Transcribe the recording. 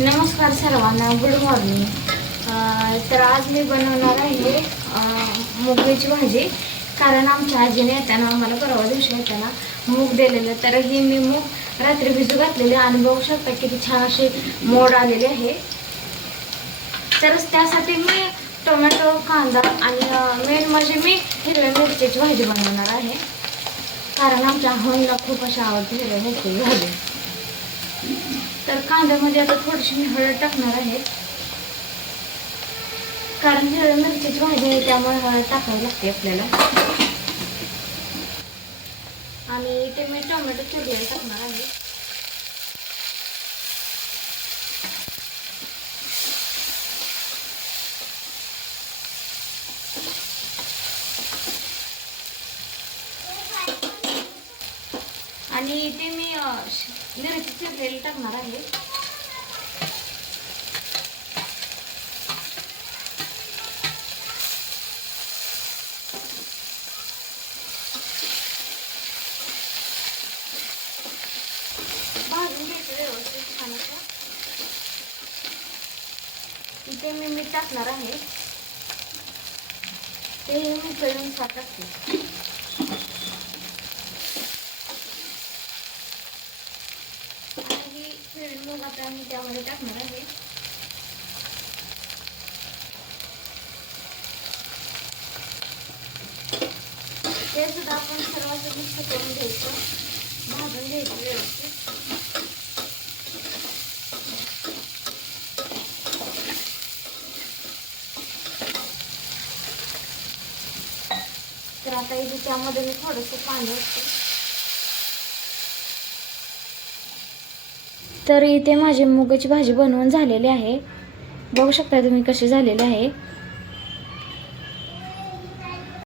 नमस्कार सर्वांना, good morning. तर आज मी बनवणार आहे मुगाची भाजी. कारण आमच्या आजीने येताना आम्हाला परवा दिवशी येताना मूग दिलेलं, तर ही मी मूग रात्री भिजू घातलेले आणि बघू शकता किती छान असे मोड आलेले आहे. तर त्यासाठी मी टोमॅटो, कांदा आणि मेन म्हणजे मी हिरव्या मिरचीची भाजी बनवणार आहे. कारण आमच्या हॉलला खूप अशी आवडते हिरव्या मिरचीची भाजी. तर कांद्यामध्ये आता थोडीशी मी हळद टाकणार आहे. कारण हिरव्या मिरचीची भाजी आहे त्यामुळे हळद टाकावी लागते आपल्याला. आणि इथे मी टोमॅटो चिरलेले टाकणार आहे. आणि इथे मी मिरची चिरलेली टाकणार आहे. भाजून घ्यायचं व्यवस्थित छान असं. इथे मी मीठ टाकणार आहे. ते मी चवीनुसार टाकते. मूग आता मी त्यामध्ये टाकणार आहे. ते सुद्धा आपण सर्वांचं मिक्स करून घ्यायचं, भाजून घ्यायचं व्यवस्थित. तर आता इथे त्यामध्ये मी थोडंसं पाणी असतं. तर इथे माझी मुगाची भाजी बनवून झालेली आहे. बघू शकता तुम्ही कशी झालेली आहे.